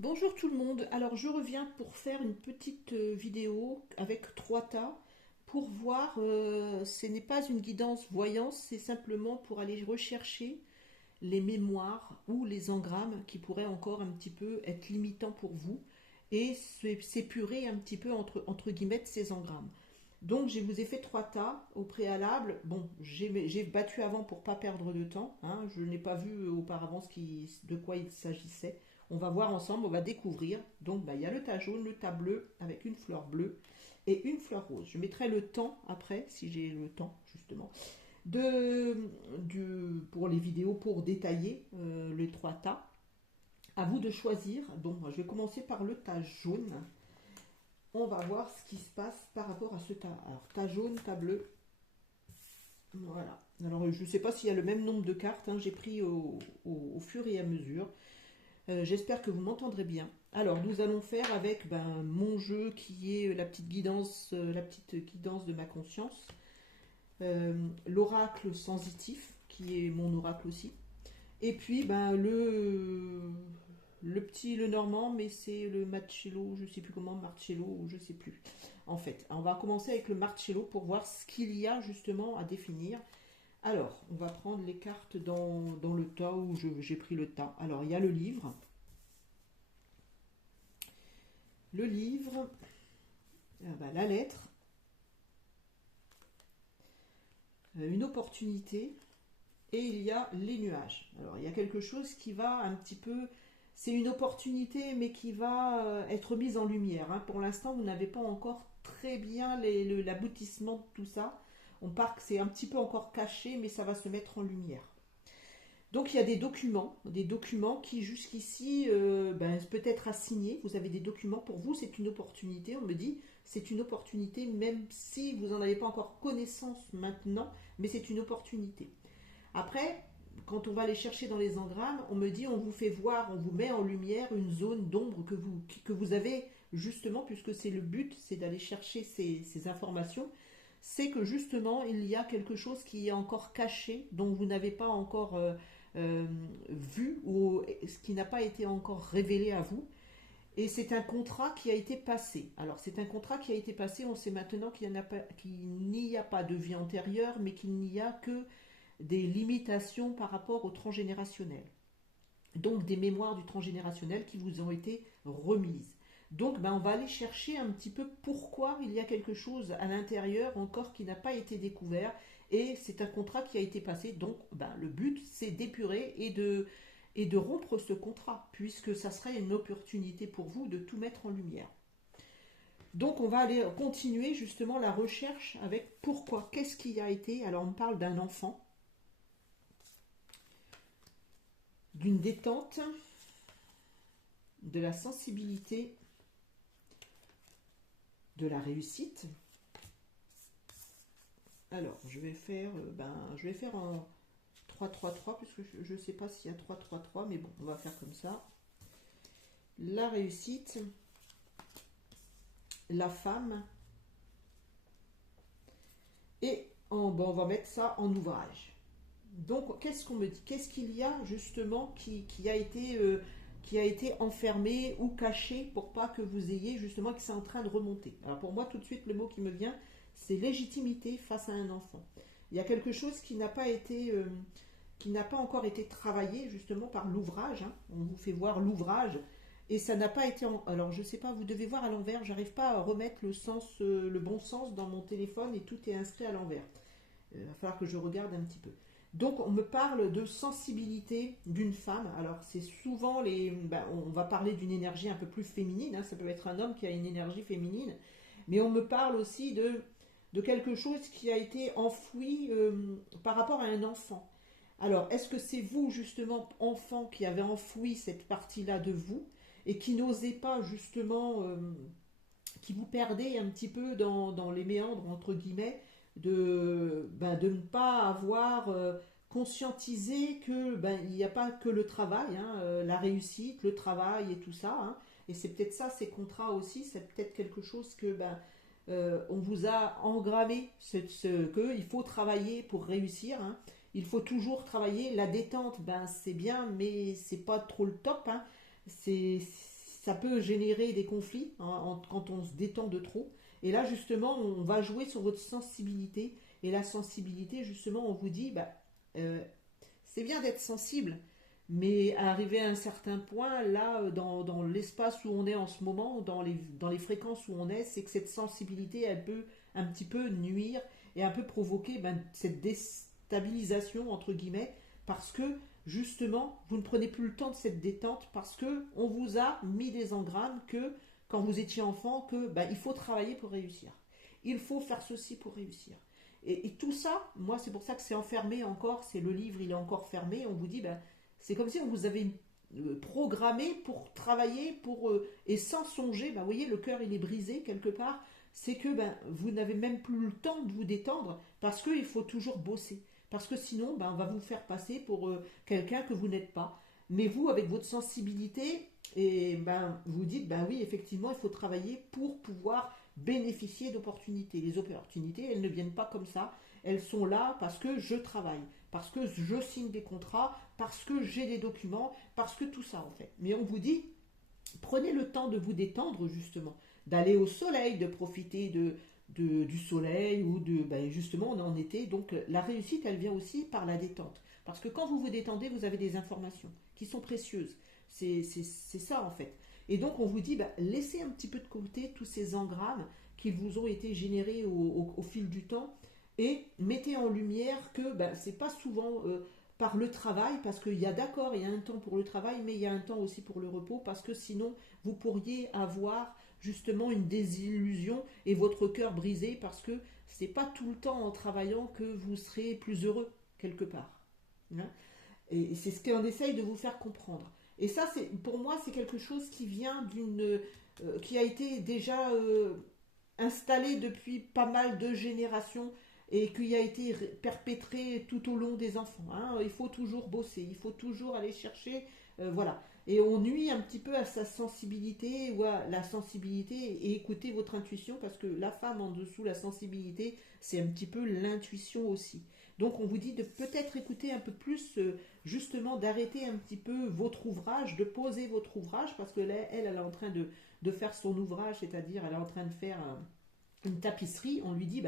Bonjour tout le monde, alors je reviens pour faire une petite vidéo avec 3 tas pour voir, ce n'est pas une guidance voyance, c'est simplement pour aller rechercher les mémoires ou les engrammes qui pourraient encore un petit peu être limitants pour vous et s'épurer un petit peu entre guillemets de ces engrammes. Donc je vous ai fait 3 tas au préalable. Bon, j'ai battu avant pour pas perdre de temps, hein. Je n'ai pas vu auparavant de quoi il s'agissait. On va voir ensemble, on va découvrir. Donc il y a le tas jaune, le tas bleu avec une fleur bleue et une fleur rose. Je mettrai le temps après, si j'ai le temps justement, pour les vidéos pour détailler les 3 tas. À vous de choisir. Donc je vais commencer par le tas jaune. On va voir ce qui se passe par rapport à ce tas. Alors, tas jaune, tas bleu. Voilà. Alors, je ne sais pas s'il y a le même nombre de cartes, hein. J'ai pris au fur et à mesure. J'espère que vous m'entendrez bien. Alors, nous allons faire avec mon jeu qui est la petite guidance de ma conscience. L'oracle sensitif, qui est mon oracle aussi. Et puis, le normand, mais c'est le Marcello, je sais plus comment, Marcello, je sais plus. En fait, on va commencer avec le Marcello pour voir ce qu'il y a justement à définir. Alors, on va prendre les cartes dans le tas où j'ai pris le tas. Alors, il y a le livre. Le livre, la lettre, une opportunité, et il y a les nuages. Alors, il y a quelque chose qui va un petit peu. C'est une opportunité, mais qui va être mise en lumière, hein. Pour l'instant, vous n'avez pas encore très bien l'aboutissement de tout ça. On part que c'est un petit peu encore caché, mais ça va se mettre en lumière. Donc il y a des documents qui jusqu'ici peut-être à signer. Vous avez des documents pour vous, c'est une opportunité. On me dit c'est une opportunité, même si vous n'en avez pas encore connaissance maintenant, mais c'est une opportunité. Après, quand on va aller chercher dans les engrammes, on me dit on vous fait voir, on vous met en lumière une zone d'ombre que vous avez justement, puisque c'est le but, c'est d'aller chercher ces informations. C'est que justement, il y a quelque chose qui est encore caché, dont vous n'avez pas encore vu, ou ce qui n'a pas été encore révélé à vous. Et c'est un contrat qui a été passé. Alors c'est un contrat qui a été passé, on sait maintenant qu'il n'y a pas de vie antérieure, mais qu'il n'y a que des limitations par rapport au transgénérationnel. Donc des mémoires du transgénérationnel qui vous ont été remises. Donc on va aller chercher un petit peu pourquoi il y a quelque chose à l'intérieur encore qui n'a pas été découvert. Et c'est un contrat qui a été passé. Donc le but c'est d'épurer et de rompre ce contrat, puisque ça serait une opportunité pour vous de tout mettre en lumière. Donc on va aller continuer justement la recherche avec pourquoi, qu'est-ce qui a été. Alors on parle d'un enfant, d'une détente, de la sensibilité, de la réussite. Alors, je vais faire en 3-3-3 puisque je ne sais pas s'il y a 3-3-3, mais bon, on va faire comme ça. La réussite, la femme, et on va mettre ça en ouvrage. Donc, qu'est-ce qu'on me dit? Qu'est-ce qu'il y a justement qui a été enfermé ou caché pour pas que vous ayez justement que c'est en train de remonter? Alors pour moi, tout de suite, le mot qui me vient, c'est légitimité face à un enfant. Il y a quelque chose qui n'a pas encore été travaillé justement par l'ouvrage, hein. On vous fait voir l'ouvrage et ça n'a pas été. Alors je sais pas, vous devez voir à l'envers. J'arrive pas à remettre le bon sens dans mon téléphone et tout est inscrit à l'envers. Il va falloir que je regarde un petit peu. Donc on me parle de sensibilité d'une femme. Alors c'est souvent on va parler d'une énergie un peu plus féminine, hein. Ça peut être un homme qui a une énergie féminine, mais on me parle aussi de quelque chose qui a été enfoui par rapport à un enfant. Alors est-ce que c'est vous justement enfant qui avez enfoui cette partie-là de vous et qui n'osez pas justement, qui vous perdez un petit peu dans les méandres entre guillemets de ne pas avoir conscientisé que il n'y a pas que le travail, hein, la réussite, le travail et tout ça, hein. Et c'est peut-être ça, ces contrats aussi, c'est peut-être quelque chose que on vous a engrammé, que il faut travailler pour réussir, hein. Il faut toujours travailler. La détente, c'est bien, mais c'est pas trop le top, hein. ça peut générer des conflits hein, quand on se détend de trop. Et là, justement, on va jouer sur votre sensibilité. Et la sensibilité, justement, on vous dit, euh, c'est bien d'être sensible, mais à arriver à un certain point, là, dans l'espace où on est en ce moment, dans les fréquences où on est, c'est que cette sensibilité, elle peut un petit peu nuire et un peu provoquer cette déstabilisation, entre guillemets, parce que, justement, vous ne prenez plus le temps de cette détente, parce que on vous a mis des engrammes que, quand vous étiez enfant, que il faut travailler pour réussir. Il faut faire ceci pour réussir. Et tout ça, moi, c'est pour ça que c'est enfermé encore, c'est le livre, il est encore fermé, on vous dit, c'est comme si on vous avait programmé pour travailler, et sans songer, vous voyez, le cœur, il est brisé quelque part, c'est que vous n'avez même plus le temps de vous détendre, parce qu'il faut toujours bosser. Parce que sinon, on va vous faire passer pour quelqu'un que vous n'êtes pas. Mais vous, avec votre sensibilité, et vous dites, oui, effectivement, il faut travailler pour pouvoir bénéficier d'opportunités. Les opportunités, elles ne viennent pas comme ça. Elles sont là parce que je travaille, parce que je signe des contrats, parce que j'ai des documents, parce que tout ça en fait. Mais on vous dit, prenez le temps de vous détendre justement, d'aller au soleil, de profiter du soleil ou justement on est en été. Donc la réussite, elle vient aussi par la détente. Parce que quand vous vous détendez, vous avez des informations qui sont précieuses. C'est ça en fait. Et donc on vous dit, laissez un petit peu de côté tous ces engrammes qui vous ont été générés au fil du temps et mettez en lumière que c'est pas souvent par le travail, parce qu'il y a d'accord, il y a un temps pour le travail, mais il y a un temps aussi pour le repos, parce que sinon vous pourriez avoir justement une désillusion et votre cœur brisé, parce que c'est pas tout le temps en travaillant que vous serez plus heureux quelque part. Hein. Et c'est ce qu'on essaye de vous faire comprendre. Et ça, pour moi, c'est quelque chose qui vient qui a été déjà installé depuis pas mal de générations et qui a été perpétré tout au long des enfants. Hein. Il faut toujours bosser, il faut toujours aller chercher, voilà. Et on nuit un petit peu à sa sensibilité ou à la sensibilité et écoutez votre intuition, parce que la femme en dessous, la sensibilité, c'est un petit peu l'intuition aussi. Donc on vous dit de peut-être écouter un peu plus, justement d'arrêter un petit peu votre ouvrage, de poser votre ouvrage, parce que là, elle est en train de faire son ouvrage, c'est-à-dire elle est en train de faire une tapisserie. On lui dit,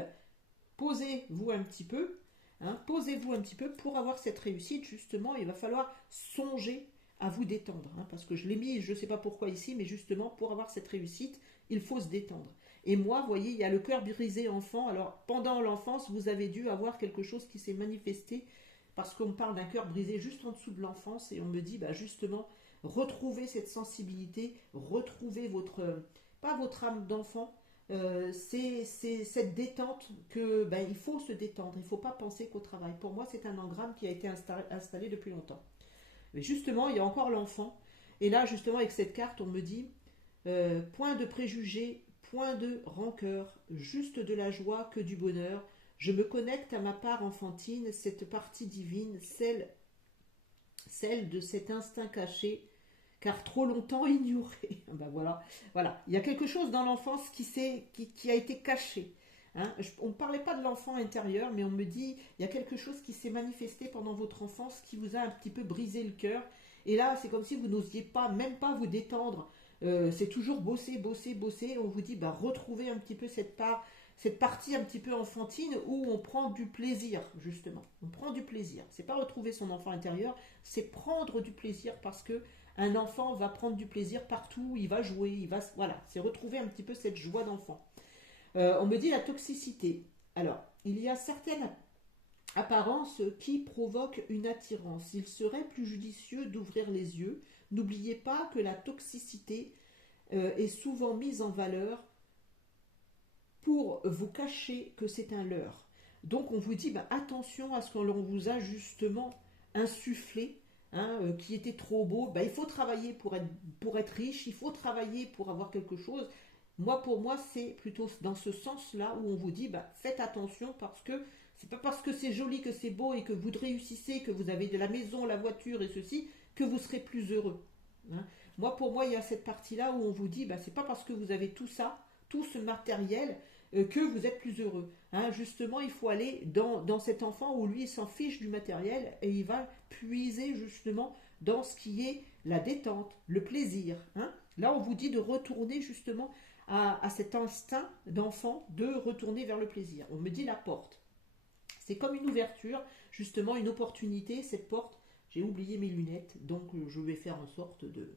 posez-vous un petit peu, hein, posez-vous un petit peu pour avoir cette réussite. Justement, il va falloir songer à vous détendre, hein, parce que je l'ai mis, je ne sais pas pourquoi ici, mais justement pour avoir cette réussite, il faut se détendre. Et moi, vous voyez, il y a le cœur brisé enfant. Alors, pendant l'enfance, vous avez dû avoir quelque chose qui s'est manifesté, parce qu'on parle d'un cœur brisé juste en dessous de l'enfance, et on me dit, justement, retrouvez cette sensibilité, retrouvez pas votre âme d'enfant, c'est cette détente que il faut se détendre, il ne faut pas penser qu'au travail. Pour moi, c'est un engramme qui a été installé depuis longtemps. Mais justement, il y a encore l'enfant, et là, justement, avec cette carte, on me dit, point de préjugés, point de rancœur, juste de la joie que du bonheur. Je me connecte à ma part enfantine, cette partie divine, celle de cet instinct caché, car trop longtemps ignoré. Voilà, voilà. Il y a quelque chose dans l'enfance qui a été caché. Hein. On ne parlait pas de l'enfant intérieur, mais on me dit, il y a quelque chose qui s'est manifesté pendant votre enfance qui vous a un petit peu brisé le cœur. Et là, c'est comme si vous n'osiez pas, même pas vous détendre. C'est toujours bosser, bosser, bosser. On vous dit, retrouvez un petit peu cette partie un petit peu enfantine où on prend du plaisir, justement. On prend du plaisir. C'est pas retrouver son enfant intérieur, c'est prendre du plaisir, parce que un enfant va prendre du plaisir partout, il va jouer, voilà, c'est retrouver un petit peu cette joie d'enfant. On me dit la toxicité. Alors, il y a certaines apparences qui provoquent une attirance. Il serait plus judicieux d'ouvrir les yeux. N'oubliez pas que la toxicité est souvent mise en valeur pour vous cacher que c'est un leurre. Donc on vous dit attention à ce qu'on vous a justement insufflé, hein, qui était trop beau. Il faut travailler pour être riche, il faut travailler pour avoir quelque chose. Pour moi, c'est plutôt dans ce sens-là où on vous dit faites attention, parce que c'est pas parce que c'est joli, que c'est beau et que vous réussissez, que vous avez de la maison, la voiture et ceci, que vous serez plus heureux. Hein. Pour moi, il y a cette partie-là où on vous dit c'est pas parce que vous avez tout ça, tout ce matériel, que vous êtes plus heureux. Hein. Justement, il faut aller dans cet enfant où lui, il s'en fiche du matériel et il va puiser justement dans ce qui est la détente, le plaisir. Hein. Là, on vous dit de retourner justement à cet instinct d'enfant, de retourner vers le plaisir. On me dit la porte. C'est comme une ouverture, justement une opportunité, cette porte. J'ai oublié mes lunettes, donc je vais faire en sorte de...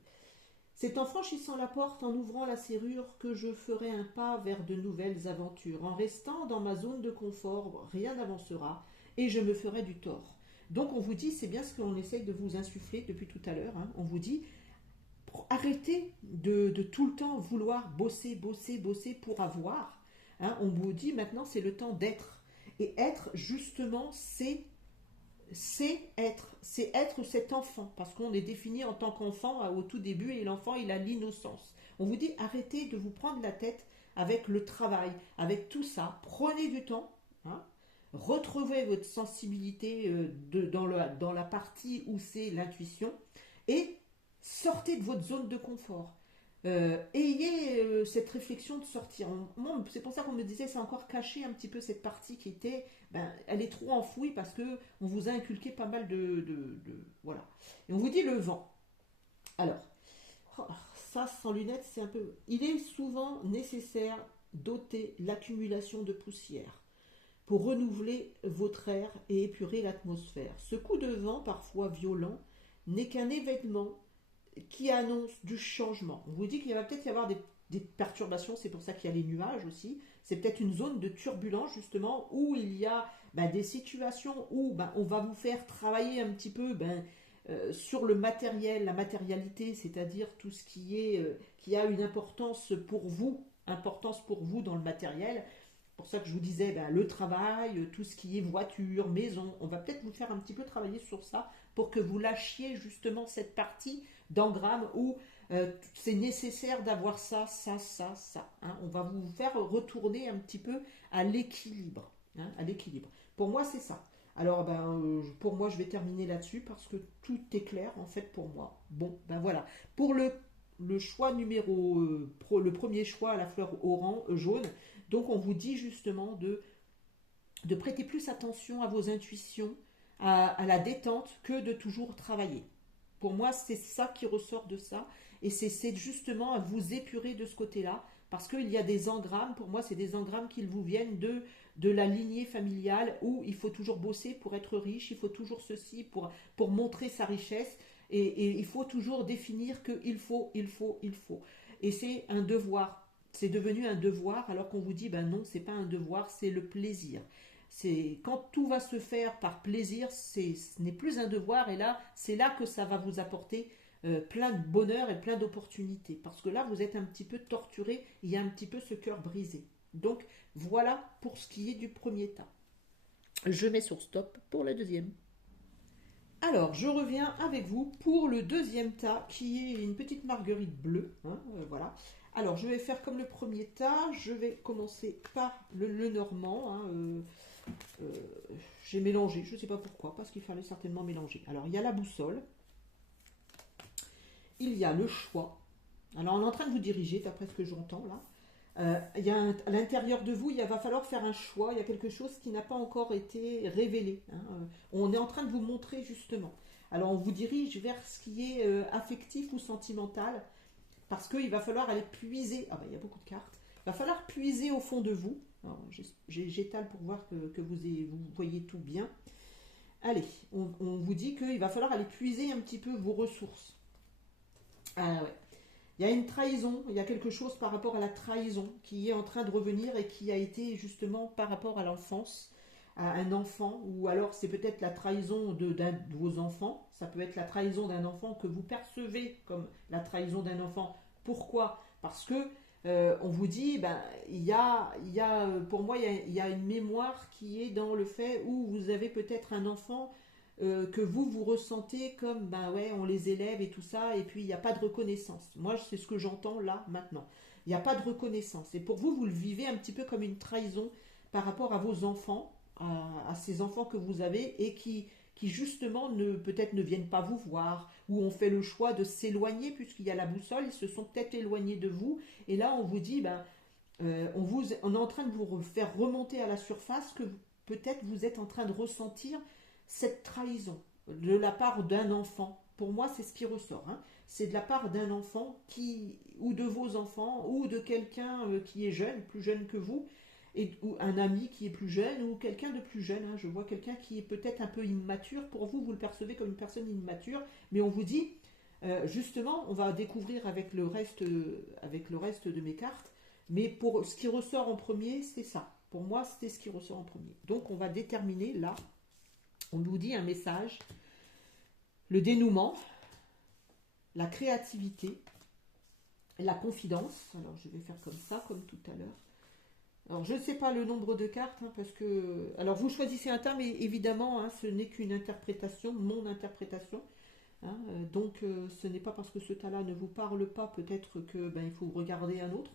C'est en franchissant la porte, en ouvrant la serrure, que je ferai un pas vers de nouvelles aventures. En restant dans ma zone de confort, rien n'avancera et je me ferai du tort. Donc on vous dit, c'est bien ce qu'on essaye de vous insuffler depuis tout à l'heure, hein, on vous dit, arrêtez de tout le temps vouloir bosser, bosser, bosser pour avoir. Hein, on vous dit maintenant c'est le temps d'être. Et être justement c'est être cet enfant, parce qu'on est défini en tant qu'enfant au tout début, et l'enfant il a l'innocence. On vous dit arrêtez de vous prendre la tête avec le travail, avec tout ça, prenez du temps, hein, retrouvez votre sensibilité dans la partie où c'est l'intuition, et sortez de votre zone de confort. Ayez cette réflexion de sortir. Moi, c'est pour ça qu'on me disait, c'est encore caché un petit peu cette partie qui était, ben, elle est trop enfouie parce que on vous a inculqué pas mal voilà. Et on vous dit le vent. Alors, oh, ça sans lunettes, c'est un peu. Il est souvent nécessaire d'ôter l'accumulation de poussière pour renouveler votre air et épurer l'atmosphère. Ce coup de vent, parfois violent, n'est qu'un événement qui annonce du changement. On vous dit qu'il va peut-être y avoir des perturbations, c'est pour ça qu'il y a les nuages aussi. C'est peut-être une zone de turbulence justement où il y a des situations où on va vous faire travailler un petit peu sur le matériel, la matérialité, c'est-à-dire tout ce qui a une importance pour vous dans le matériel. C'est pour ça que je vous disais le travail, tout ce qui est voiture, maison, on va peut-être vous faire un petit peu travailler sur ça pour que vous lâchiez justement cette partie d'engramme où c'est nécessaire d'avoir ça, ça, ça, ça. Hein. On va vous faire retourner un petit peu à l'équilibre. Hein, à l'équilibre. Pour moi, c'est ça. Alors, pour moi, je vais terminer là-dessus parce que tout est clair en fait pour moi. Bon, voilà. Pour le choix numéro, le premier choix à la fleur jaune, donc on vous dit justement de prêter plus attention à vos intuitions, à la détente, que de toujours travailler. Pour moi, c'est ça qui ressort de ça. Et c'est justement à vous épurer de ce côté-là. Parce qu'il y a des engrammes, pour moi, c'est des engrammes qui vous viennent de la lignée familiale où il faut toujours bosser pour être riche, il faut toujours ceci pour montrer sa richesse. Et il faut toujours définir qu'il faut, il faut, il faut. Et c'est un devoir. C'est devenu un devoir alors qu'on vous dit, non, c'est pas un devoir, c'est le plaisir. C'est quand tout va se faire par plaisir, ce n'est plus un devoir, et là, c'est là que ça va vous apporter plein de bonheur et plein d'opportunités. Parce que là, vous êtes un petit peu torturé, il y a un petit peu ce cœur brisé. Donc, voilà pour ce qui est du premier tas. Je mets sur stop pour le deuxième. Alors, je reviens avec vous pour le deuxième tas, qui est une petite marguerite bleue. Hein, voilà. Alors, je vais faire comme le premier tas. Je vais commencer par le normand. Hein, j'ai mélangé, je ne sais pas pourquoi, parce qu'il fallait certainement mélanger. Alors, il y a la boussole. Il y a le choix. Alors, on est en train de vous diriger, d'après ce que j'entends là. Il y a à l'intérieur de vous, il va falloir faire un choix. Il y a quelque chose qui n'a pas encore été révélé. Hein. On est en train de vous montrer justement. Alors, on vous dirige vers ce qui est affectif ou sentimental, parce qu'il va falloir aller puiser. Ah ben, il y a beaucoup de cartes. Il va falloir puiser au fond de vous. J'étale pour voir que vous voyez tout bien. Allez, on vous dit qu'il va falloir aller puiser un petit peu vos ressources. Ah ouais. Il y a une trahison, il y a quelque chose par rapport à la trahison qui est en train de revenir et qui a été justement par rapport à l'enfance, à un enfant, ou alors c'est peut-être la trahison d'un de vos enfants, ça peut être la trahison d'un enfant que vous percevez comme la trahison d'un enfant. Pourquoi ? Parce que on vous dit, pour moi, il y a une mémoire qui est dans le fait où vous avez peut-être un enfant que vous ressentez comme, on les élève et tout ça, et puis il n'y a pas de reconnaissance. Moi, c'est ce que j'entends là, maintenant. Il n'y a pas de reconnaissance. Et pour vous, vous le vivez un petit peu comme une trahison par rapport à vos enfants, à ces enfants que vous avez, et qui justement peut-être ne viennent pas vous voir, ou ont fait le choix de s'éloigner, puisqu'il y a la boussole, ils se sont peut-être éloignés de vous, et là on vous dit, on est en train de vous faire remonter à la surface que peut-être vous êtes en train de ressentir cette trahison de la part d'un enfant. Pour moi, c'est ce qui ressort. Hein. c'est de la part d'un enfant ou de vos enfants, ou de quelqu'un qui est jeune, plus jeune que vous, ou un ami qui est plus jeune, ou quelqu'un de plus jeune. Hein. Je vois quelqu'un qui est peut-être un peu immature. Pour vous, vous le percevez comme une personne immature, mais on vous dit, justement, on va découvrir avec le reste de mes cartes, mais pour ce qui ressort en premier, c'est ça. Pour moi, c'était ce qui ressort en premier. Donc, on va déterminer là, on nous dit un message, le dénouement, la créativité, la confidence. Alors, je vais faire comme ça, comme tout à l'heure. Alors, je ne sais pas le nombre de cartes, hein, parce que... Alors, vous choisissez un tas, mais évidemment, hein, ce n'est qu'une interprétation, mon interprétation. Hein, donc, ce n'est pas parce que ce tas-là ne vous parle pas, peut-être que il faut regarder un autre.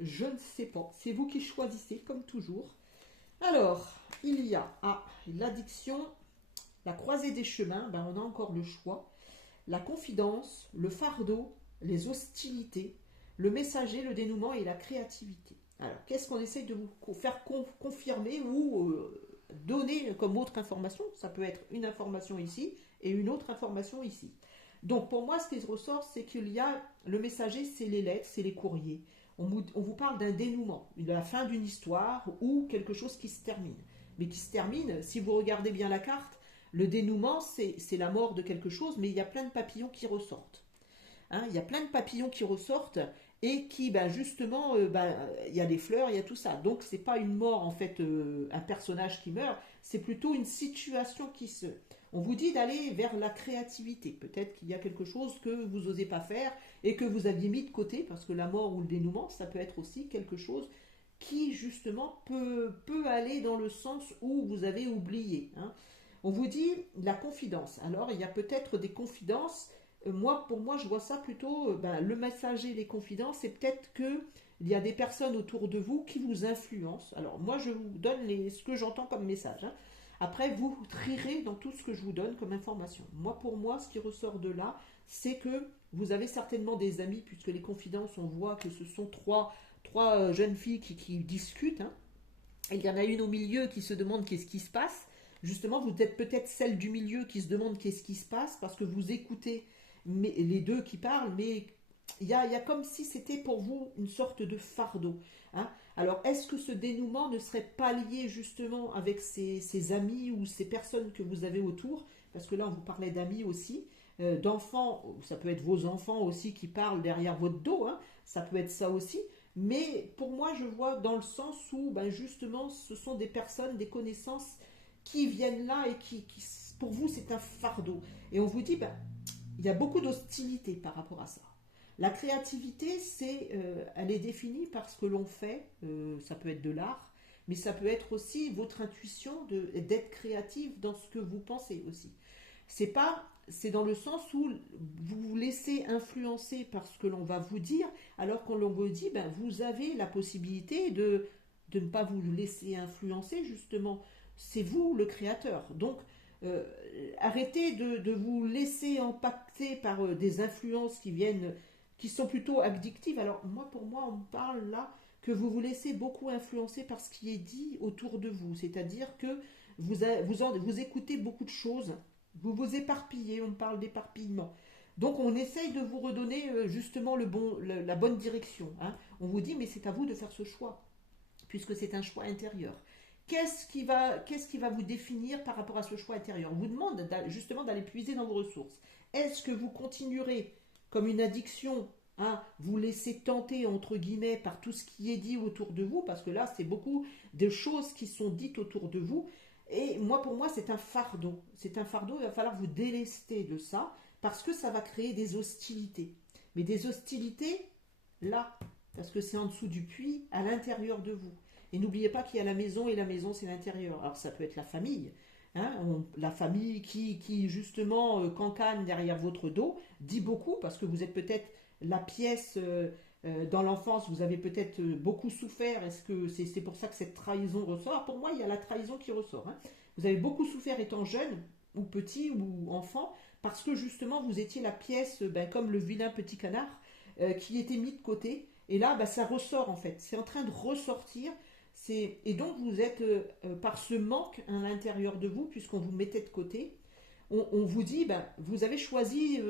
Je ne sais pas. C'est vous qui choisissez, comme toujours. Alors, il y a l'addiction, la croisée des chemins, on a encore le choix. La confidence, le fardeau, les hostilités, le messager, le dénouement et la créativité. Alors, qu'est-ce qu'on essaye de vous faire confirmer ou donner comme autre information? Ça peut être une information ici et une autre information ici. Donc, pour moi, ce qui ressort, c'est qu'il y a le messager, c'est les lettres, c'est les courriers. On vous parle d'un dénouement, de la fin d'une histoire ou quelque chose qui se termine. Mais qui se termine, si vous regardez bien la carte, le dénouement, c'est la mort de quelque chose, mais il y a plein de papillons qui ressortent. Hein, il y a plein de papillons qui ressortent et qui, justement, il y a des fleurs, il y a tout ça. Donc, c'est pas une mort, en fait, un personnage qui meurt, c'est plutôt une situation qui se... On vous dit d'aller vers la créativité. Peut-être qu'il y a quelque chose que vous n'osez pas faire et que vous aviez mis de côté, parce que la mort ou le dénouement, ça peut être aussi quelque chose qui, justement, peut aller dans le sens où vous avez oublié. Hein. On vous dit la confidence. Alors, il y a peut-être des confidences. Pour moi, je vois ça plutôt, le messager, les confidences, c'est peut-être que il y a des personnes autour de vous qui vous influencent. Alors, moi, je vous donne ce que j'entends comme message. Hein. Après, vous trierez dans tout ce que je vous donne comme information. Pour moi, ce qui ressort de là, c'est que vous avez certainement des amis, puisque les confidences, on voit que ce sont trois jeunes filles qui discutent. Hein. Et il y en a une au milieu qui se demande qu'est-ce qui se passe. Justement, vous êtes peut-être celle du milieu qui se demande qu'est-ce qui se passe, parce que vous écoutez les deux qui parlent, mais il y a comme si c'était pour vous une sorte de fardeau. Hein. Alors, est-ce que ce dénouement ne serait pas lié justement avec ces amis ou ces personnes que vous avez autour? Parce que là, on vous parlait d'amis aussi, d'enfants, ça peut être vos enfants aussi qui parlent derrière votre dos, hein, ça peut être ça aussi. Mais pour moi, je vois dans le sens où, justement, ce sont des personnes, des connaissances qui viennent là et qui pour vous, c'est un fardeau. Et on vous dit, il y a beaucoup d'hostilité par rapport à ça. La créativité, elle est définie par ce que l'on fait. Ça peut être de l'art, mais ça peut être aussi votre intuition d'être créative dans ce que vous pensez aussi. C'est dans le sens où vous vous laissez influencer par ce que l'on va vous dire, alors qu'on vous dit, vous avez la possibilité de ne pas vous laisser influencer, justement. C'est vous le créateur. Donc, arrêtez de vous laisser impacter par des influences qui sont plutôt addictives. Alors, pour moi, on me parle là que vous vous laissez beaucoup influencer par ce qui est dit autour de vous. C'est-à-dire que vous écoutez beaucoup de choses, vous vous éparpillez, on parle d'éparpillement. Donc, on essaye de vous redonner justement la bonne direction. Hein. On vous dit, mais c'est à vous de faire ce choix, puisque c'est un choix intérieur. Qu'est-ce qui va vous définir par rapport à ce choix intérieur? On vous demande justement d'aller puiser dans vos ressources. Est-ce que vous continuerez comme une addiction à vous laisser tenter, entre guillemets, par tout ce qui est dit autour de vous? Parce que là, c'est beaucoup de choses qui sont dites autour de vous. Et pour moi, c'est un fardeau. C'est un fardeau, il va falloir vous délester de ça, parce que ça va créer des hostilités. Mais des hostilités, là, parce que c'est en dessous du puits, à l'intérieur de vous. Et n'oubliez pas qu'il y a la maison, et la maison, c'est l'intérieur. Alors, ça peut être la famille. Hein, la famille qui justement, cancane derrière votre dos, dit beaucoup, parce que vous êtes peut-être la pièce... dans l'enfance, vous avez peut-être beaucoup souffert. Est-ce que c'est pour ça que cette trahison ressort? Alors pour moi, il y a la trahison qui ressort. Hein. Vous avez beaucoup souffert étant jeune, ou petit, ou enfant, parce que justement, vous étiez la pièce, comme le vilain petit canard, qui était mis de côté. Et là, ça ressort en fait. C'est en train de ressortir. Et donc, vous êtes, par ce manque à l'intérieur de vous, puisqu'on vous mettait de côté, on vous dit, vous avez choisi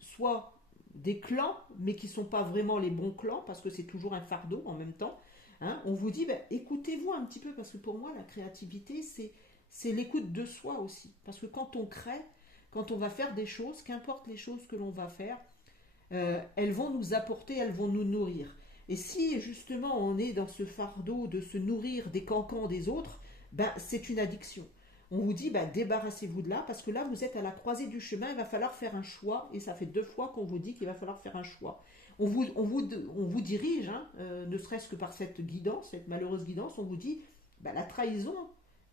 soit des clans, mais qui ne sont pas vraiment les bons clans, parce que c'est toujours un fardeau en même temps. Hein. On vous dit, ben, écoutez-vous un petit peu, parce que pour moi, la créativité, c'est l'écoute de soi aussi. Parce que quand on crée, quand on va faire des choses, qu'importe les choses que l'on va faire, elles vont nous apporter, elles vont nous nourrir. Et si justement on est dans ce fardeau de se nourrir des cancans des autres, ben, c'est une addiction. On vous dit, ben, débarrassez-vous de là, parce que là, vous êtes à la croisée du chemin, il va falloir faire un choix, et ça fait 2 fois qu'on vous dit qu'il va falloir faire un choix. On vous dirige, hein, ne serait-ce que par cette guidance, cette malheureuse guidance, on vous dit, ben, la trahison,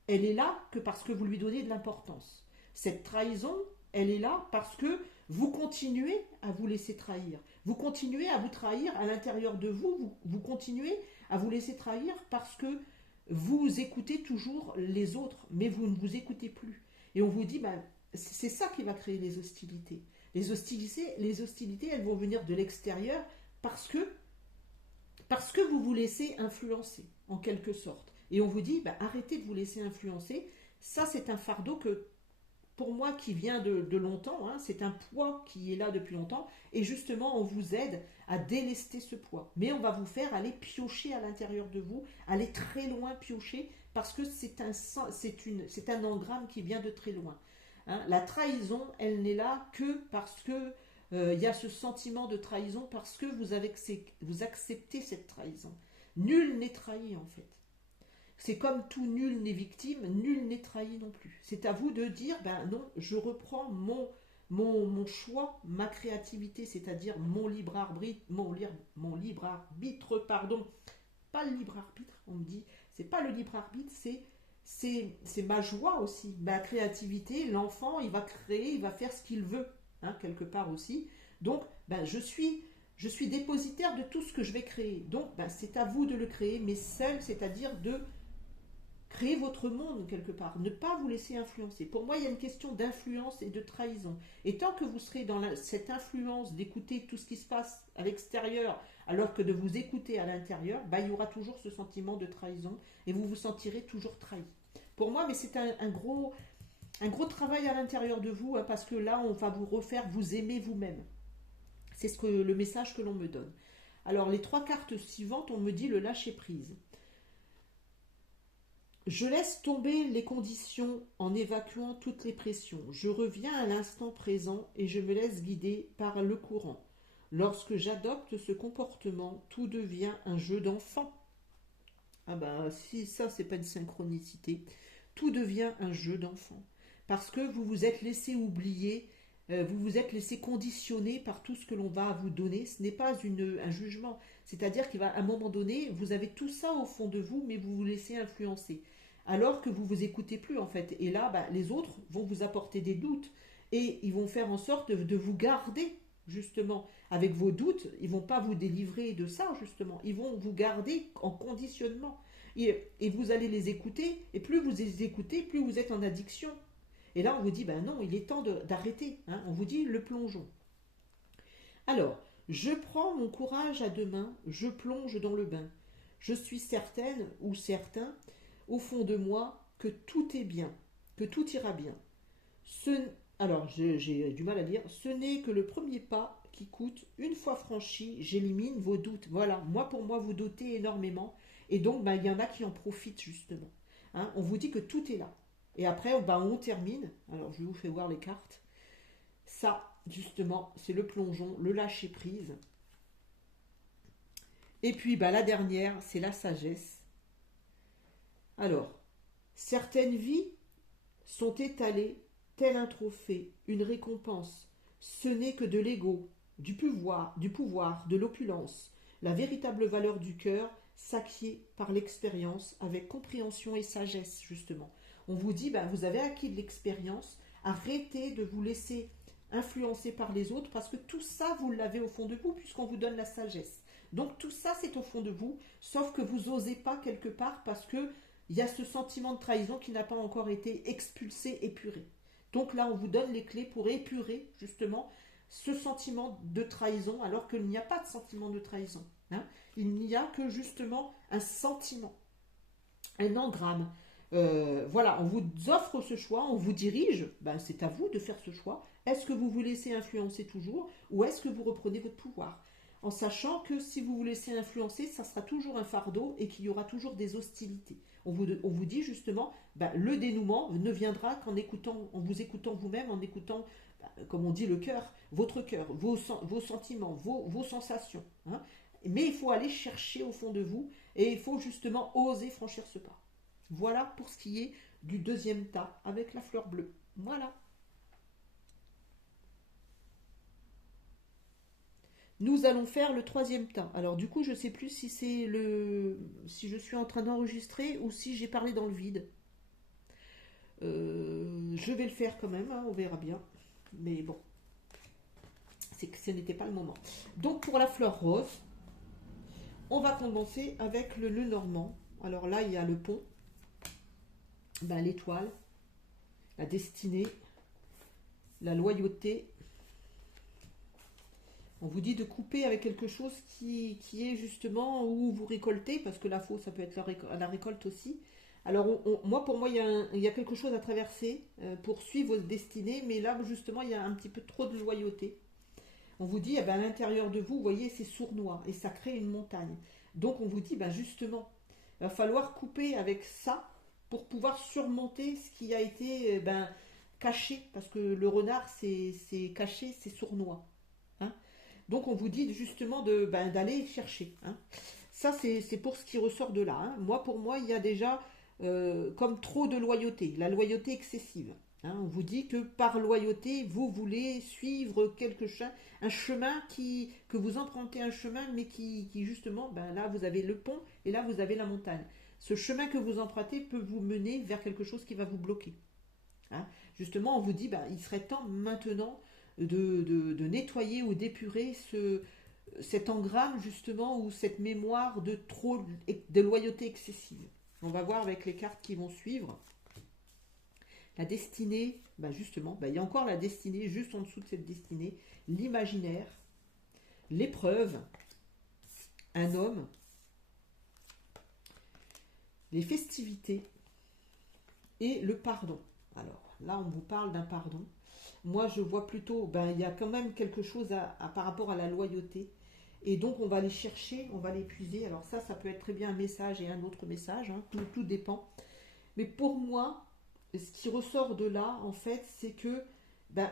elle est là que parce que vous lui donnez de l'importance. Cette trahison, elle est là parce que vous continuez à vous laisser trahir. Vous continuez à vous trahir à l'intérieur de vous, vous continuez à vous laisser trahir parce que vous écoutez toujours les autres, mais vous ne vous écoutez plus. Et on vous dit, ben, c'est ça qui va créer les hostilités. Les hostilités, elles vont venir de l'extérieur parce que vous vous laissez influencer, en quelque sorte. Et on vous dit, ben, arrêtez de vous laisser influencer. Ça, c'est un fardeau que, pour moi, qui vient de longtemps, hein, c'est un poids qui est là depuis longtemps. Et justement, on vous aide à délester ce poids. Mais on va vous faire aller piocher à l'intérieur de vous, aller très loin piocher, parce que c'est un engramme qui vient de très loin. Hein. La trahison, elle n'est là que parce que y a ce sentiment de trahison, parce que vous acceptez cette trahison. Nul n'est trahi en fait. C'est comme tout nul n'est victime, nul n'est trahi non plus. C'est à vous de dire, ben non, je reprends mon choix, ma créativité, c'est-à-dire mon libre arbitre, mon libre arbitre, pardon, pas le libre arbitre, on me dit, c'est pas le libre arbitre, c'est ma joie aussi, ma créativité, l'enfant, il va créer, il va faire ce qu'il veut, hein, quelque part aussi. Donc, ben, je suis dépositaire de tout ce que je vais créer. Donc, ben, c'est à vous de le créer, mais seul, c'est-à-dire de créer votre monde quelque part, ne pas vous laisser influencer. Pour moi, il y a une question d'influence et de trahison. Et tant que vous serez dans cette influence d'écouter tout ce qui se passe à l'extérieur, alors que de vous écouter à l'intérieur, bah, il y aura toujours ce sentiment de trahison et vous vous sentirez toujours trahi. Pour moi, mais c'est un gros travail à l'intérieur de vous, hein, parce que là, on va vous refaire vous aimer vous-même. C'est le message que l'on me donne. Alors, les 3 cartes suivantes, on me dit le lâcher-prise. Je laisse tomber les conditions en évacuant toutes les pressions. Je reviens à l'instant présent et je me laisse guider par le courant. Lorsque j'adopte ce comportement, tout devient un jeu d'enfant. Ah ben, si ça, c'est pas une synchronicité. Tout devient un jeu d'enfant. Parce que vous vous êtes laissé oublier, vous vous êtes laissé conditionner par tout ce que l'on va vous donner. Ce n'est pas un jugement. C'est-à-dire qu'à un moment donné, vous avez tout ça au fond de vous, mais vous vous laissez influencer. Alors que vous vous écoutez plus en fait. Et là, bah, les autres vont vous apporter des doutes et ils vont faire en sorte de vous garder justement avec vos doutes. Ils vont pas vous délivrer de ça justement. Ils vont vous garder en conditionnement et vous allez les écouter. Et plus vous les écoutez, plus vous êtes en addiction. Et là, on vous dit, ben non, il est temps d'arrêter. Hein. On vous dit le plongeon. Alors, je prends mon courage à 2 mains, je plonge dans le bain. Je suis certaine ou certain au fond de moi que tout est bien, que tout ira bien. Alors, j'ai du mal à lire. Ce n'est que le premier pas qui coûte. Une fois franchi, j'élimine vos doutes. Voilà, pour moi, vous doutez énormément. Et donc, ben, il y en a qui en profitent justement. Hein, on vous dit que tout est là. Et après, ben, on termine. Alors, je vous fais voir les cartes. Ça, justement, c'est le plongeon, le lâcher-prise. Et puis, ben, la dernière, c'est la sagesse. Alors, certaines vies sont étalées, tel un trophée, une récompense. Ce n'est que de l'ego, du pouvoir, de l'opulence. La véritable valeur du cœur s'acquiert par l'expérience avec compréhension et sagesse, justement. On vous dit, ben, vous avez acquis de l'expérience, arrêtez de vous laisser influencer par les autres parce que tout ça, vous l'avez au fond de vous puisqu'on vous donne la sagesse. Donc tout ça, c'est au fond de vous, sauf que vous n'osez pas quelque part parce que il y a ce sentiment de trahison qui n'a pas encore été expulsé, épuré. Donc là, on vous donne les clés pour épurer justement ce sentiment de trahison, alors qu'il n'y a pas de sentiment de trahison. Hein. Il n'y a que justement un sentiment, un engramme. Voilà, on vous offre ce choix, on vous dirige, ben, c'est à vous de faire ce choix. Est-ce que vous vous laissez influencer toujours ou est-ce que vous reprenez votre pouvoir? En sachant que si vous vous laissez influencer, ça sera toujours un fardeau et qu'il y aura toujours des hostilités. On vous dit justement, ben, le dénouement ne viendra qu'en écoutant, en vous écoutant vous-même, en écoutant, ben, comme on dit, le cœur, votre cœur, vos sentiments, vos sensations. Hein. Mais il faut aller chercher au fond de vous et il faut justement oser franchir ce pas. Voilà pour ce qui est du deuxième tas avec la fleur bleue. Voilà. Nous allons faire le troisième tas. Alors du coup, je ne sais plus si je suis en train d'enregistrer ou si j'ai parlé dans le vide. Je vais le faire quand même, hein, on verra bien. Mais bon, c'est que ce n'était pas le moment. Donc pour la fleur rose, on va commencer avec le nœud normand. Alors là, il y a le pont, ben, l'étoile, la destinée, la loyauté. On vous dit de couper avec quelque chose qui est justement où vous récoltez, parce que la faux, ça peut être la récolte aussi. Alors, pour moi, il y a quelque chose à traverser pour suivre votre destinée, mais là, justement, il y a un petit peu trop de loyauté. On vous dit, eh ben, à l'intérieur de vous, vous voyez, c'est sournois, et ça crée une montagne. Donc, on vous dit, ben, justement, il va falloir couper avec ça pour pouvoir surmonter ce qui a été ben, caché, parce que le renard, c'est caché, c'est sournois. Hein. Donc on vous dit justement d'aller chercher. Hein. Ça, c'est pour ce qui ressort de là. Hein. Pour moi, il y a déjà comme trop de loyauté, la loyauté excessive. Hein. On vous dit que par loyauté, vous voulez suivre un chemin que vous empruntez un chemin, mais qui justement, ben là, vous avez le pont et là, vous avez la montagne. Ce chemin que vous empruntez peut vous mener vers quelque chose qui va vous bloquer. Hein. Justement, on vous dit, ben, il serait temps maintenant de nettoyer ou d'épurer cet engramme justement ou cette mémoire de loyauté excessive. On va voir avec les cartes qui vont suivre. La destinée, bah justement, bah il y a encore la destinée juste en dessous de cette destinée, l'imaginaire, l'épreuve, un homme, les festivités et le pardon. Alors là, on vous parle d'un pardon. Moi, je vois plutôt, ben, il y a quand même quelque chose par rapport à la loyauté. Et donc, on va les chercher, on va l'épuiser. Alors ça peut être très bien un message et un autre message, hein, tout dépend. Mais pour moi, ce qui ressort de là, en fait, c'est que ben,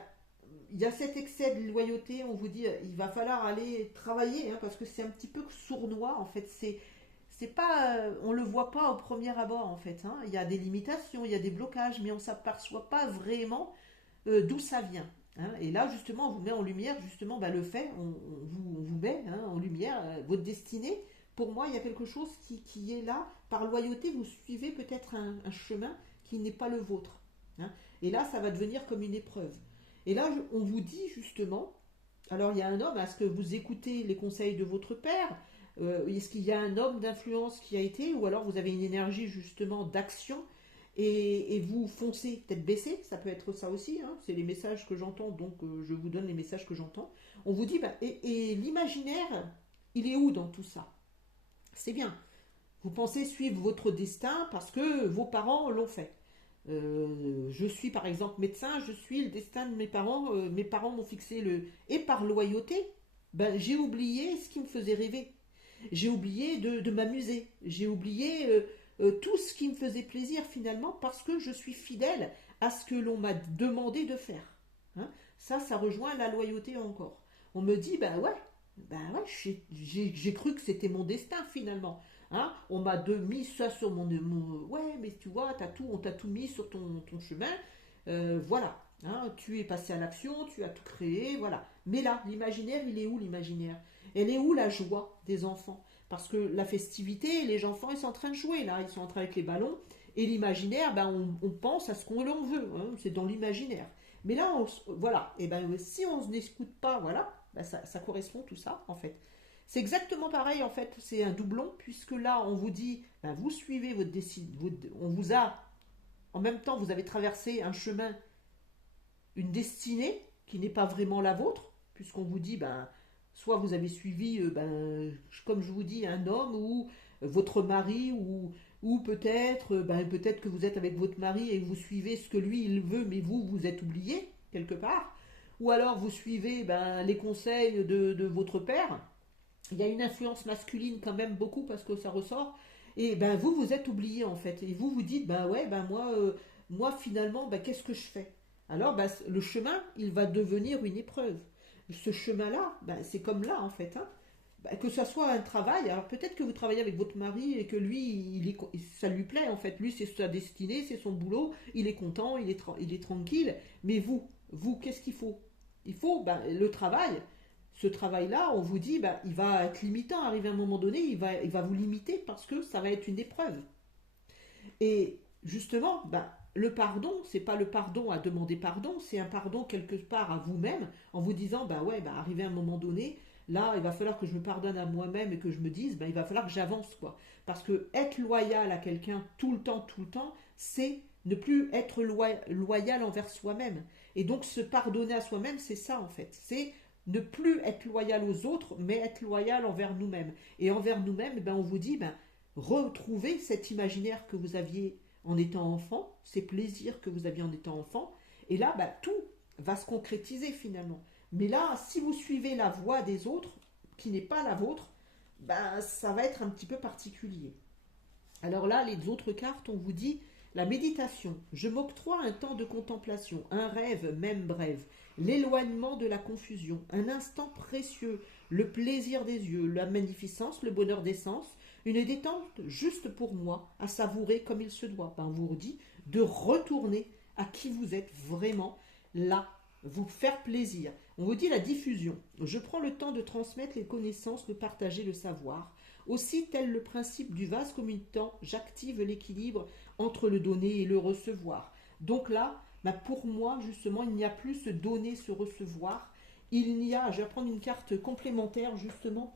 il y a cet excès de loyauté. On vous dit, il va falloir aller travailler, hein, parce que c'est un petit peu sournois, en fait. C'est pas, on le voit pas au premier abord, en fait. Hein. Il y a des limitations, il y a des blocages, mais on s'aperçoit pas vraiment d'où ça vient. Hein. Et là, justement, on vous met en lumière, justement, bah, le fait, on vous met hein, en lumière votre destinée. Pour moi, il y a quelque chose qui est là. Par loyauté, vous suivez peut-être un chemin qui n'est pas le vôtre. Hein. Et là, ça va devenir comme une épreuve. Et là, on vous dit justement, alors il y a un homme, est-ce que vous écoutez les conseils de votre père? Est-ce qu'il y a un homme d'influence qui a été, ou alors vous avez une énergie justement d'action et vous foncez tête baissée, ça peut être ça aussi, hein, c'est les messages que j'entends, donc je vous donne les messages que j'entends. On vous dit, bah, et l'imaginaire, il est où dans tout ça? C'est bien, vous pensez suivre votre destin parce que vos parents l'ont fait. Je suis par exemple médecin, je suis le destin de mes parents m'ont fixé le... Et par loyauté, ben, j'ai oublié ce qui me faisait rêver. J'ai oublié de m'amuser. J'ai oublié tout ce qui me faisait plaisir finalement parce que je suis fidèle à ce que l'on m'a demandé de faire. Hein. Ça rejoint la loyauté encore. On me dit, ben ouais, j'ai cru que c'était mon destin finalement. Hein. On m'a mis ça sur ouais, mais tu vois, on t'a tout mis sur ton chemin. Voilà. Hein, tu es passé à l'action, tu as tout créé, voilà. Mais là, l'imaginaire, il est où l'imaginaire? Elle est où la joie des enfants? Parce que la festivité, les enfants, ils sont en train de jouer là, ils sont en train avec les ballons. Et l'imaginaire, ben, on pense à ce qu'on l'on veut, hein, c'est dans l'imaginaire. Mais là, voilà, et ben, si on n'écoute pas, voilà, ben, ça correspond tout ça, en fait. C'est exactement pareil, en fait, c'est un doublon, puisque là, on vous dit, ben, vous suivez votre décision, on vous a, en même temps, vous avez traversé un chemin, une destinée qui n'est pas vraiment la vôtre, puisqu'on vous dit, ben, soit vous avez suivi, ben, comme je vous dis, un homme ou votre mari ou peut-être que vous êtes avec votre mari et vous suivez ce que lui il veut, mais vous êtes oublié quelque part, ou alors vous suivez les conseils de votre père. Il y a une influence masculine quand même beaucoup parce que ça ressort, et vous êtes oublié en fait, et vous vous dites ouais moi finalement qu'est-ce que je fais? Alors le chemin il va devenir une épreuve. Ce chemin-là, c'est comme là en fait, hein. Que ça soit un travail, alors peut-être que vous travaillez avec votre mari et que lui, ça lui plaît en fait, lui c'est sa destinée, c'est son boulot, il est content, il est tranquille, mais vous qu'est-ce qu'il faut? Il faut le travail, ce travail-là, on vous dit, il va être limitant, arrivé à un moment donné, il va vous limiter parce que ça va être une épreuve. Et justement, le pardon, c'est pas le pardon à demander pardon, c'est un pardon quelque part à vous-même, en vous disant, arrivé à un moment donné, là, il va falloir que je me pardonne à moi-même et que je me dise, il va falloir que j'avance, quoi. Parce que être loyal à quelqu'un tout le temps, c'est ne plus être loyal envers soi-même. Et donc, se pardonner à soi-même, c'est ça, en fait. C'est ne plus être loyal aux autres, mais être loyal envers nous-mêmes. Et envers nous-mêmes, on vous dit, retrouvez cet imaginaire que vous aviez en étant enfant, ces plaisirs que vous aviez en étant enfant, et là, tout va se concrétiser finalement. Mais là, si vous suivez la voie des autres, qui n'est pas la vôtre, ça va être un petit peu particulier. Alors là, les autres cartes, on vous dit la méditation. Je m'octroie un temps de contemplation, un rêve, même bref, l'éloignement de la confusion, un instant précieux, le plaisir des yeux, la magnificence, le bonheur des sens, une détente juste pour moi, à savourer comme il se doit. On vous redit de retourner à qui vous êtes vraiment là, vous faire plaisir. On vous dit la diffusion. Je prends le temps de transmettre les connaissances, de partager le savoir. Aussi, tel le principe du vase communicant, j'active l'équilibre entre le donner et le recevoir. Donc là, pour moi, justement, il n'y a plus ce donner, ce recevoir. Il y a, je vais prendre une carte complémentaire justement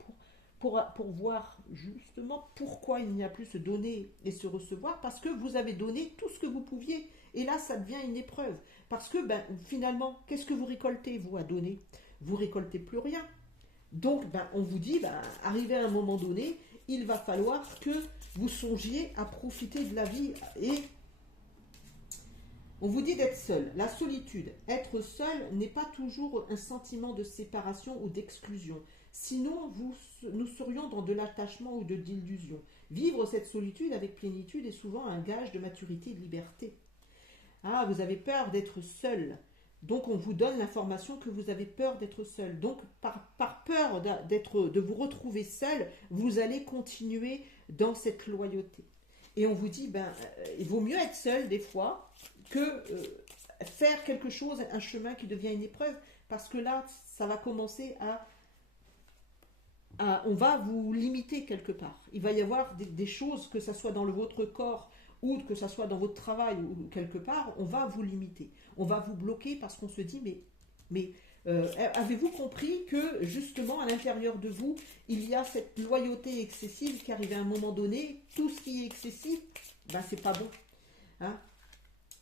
pour voir justement pourquoi il n'y a plus ce donner et ce recevoir, parce que vous avez donné tout ce que vous pouviez. Et là, ça devient une épreuve. Parce que finalement, qu'est-ce que vous récoltez, vous, à donner? Vous récoltez plus rien. Donc, on vous dit, arrivé à un moment donné, il va falloir que vous songiez à profiter de la vie. Et on vous dit d'être seul. La solitude. Être seul n'est pas toujours un sentiment de séparation ou d'exclusion. Sinon, nous serions dans de l'attachement ou de l'illusion. Vivre cette solitude avec plénitude est souvent un gage de maturité et de liberté. Ah, vous avez peur d'être seul. Donc on vous donne l'information que vous avez peur d'être seul. Donc par peur de vous retrouver seul, vous allez continuer dans cette loyauté. Et on vous dit, il vaut mieux être seul des fois que faire quelque chose, un chemin qui devient une épreuve, parce que là, ça va commencer on va vous limiter quelque part. Il va y avoir des choses, que ce soit dans votre corps, ou que ce soit dans votre travail ou quelque part, on va vous limiter. On va vous bloquer parce qu'on se dit, mais avez-vous compris que justement à l'intérieur de vous, il y a cette loyauté excessive qui arrive à un moment donné, tout ce qui est excessif, c'est pas bon. Hein?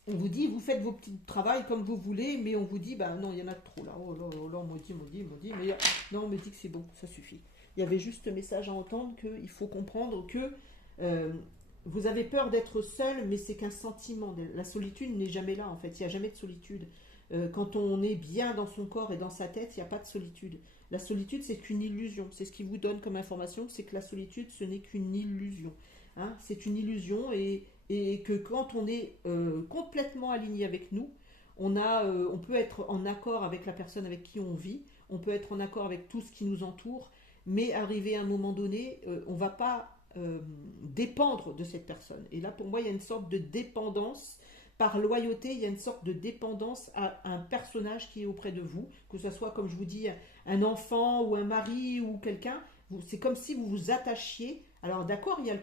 On vous dit, vous faites vos petits travails comme vous voulez, mais on vous dit, non, il y en a trop là. Oh là là, on m'a dit, mais non, on me dit que c'est bon, ça suffit. Il y avait juste un message à entendre qu'il faut comprendre que vous avez peur d'être seul, mais c'est qu'un sentiment. La solitude n'est jamais là, en fait. Il n'y a jamais de solitude. Quand on est bien dans son corps et dans sa tête, il n'y a pas de solitude. La solitude, c'est qu'une illusion. C'est ce qui vous donne comme information, c'est que la solitude, ce n'est qu'une illusion. Hein, c'est une illusion et que quand on est complètement aligné avec nous, on peut être en accord avec la personne avec qui on vit, on peut être en accord avec tout ce qui nous entoure, mais arrivé à un moment donné, on ne va pas dépendre de cette personne. Et là, pour moi, il y a une sorte de dépendance. Par loyauté, il y a une sorte de dépendance à un personnage qui est auprès de vous, que ce soit, comme je vous dis, un enfant ou un mari ou quelqu'un. C'est comme si vous vous attachiez. Alors d'accord, il y a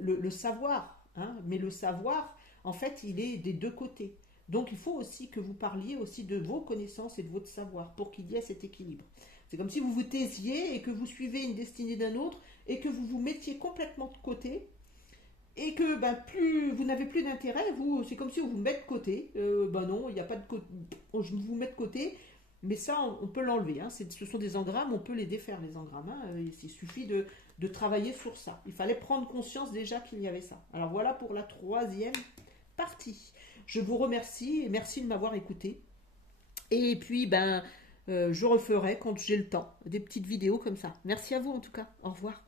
le savoir, hein, mais le savoir, en fait, il est des deux côtés. Donc il faut aussi que vous parliez aussi de vos connaissances et de votre savoir pour qu'il y ait cet équilibre. C'est comme si vous vous taisiez et que vous suivez une destinée d'un autre et que vous vous mettiez complètement de côté et que plus vous n'avez plus d'intérêt, c'est comme si on vous met de côté. Non, il n'y a pas de côté. Je vous mets de côté, Mais ça, on peut l'enlever. Hein. Ce sont des engrammes, on peut les défaire, les engrammes. Hein. Il suffit de travailler sur ça. Il fallait prendre conscience déjà qu'il y avait ça. Alors voilà pour la troisième partie. Je vous remercie et merci de m'avoir écouté. Et puis, je referai quand j'ai le temps des petites vidéos comme ça. Merci à vous en tout cas. Au revoir.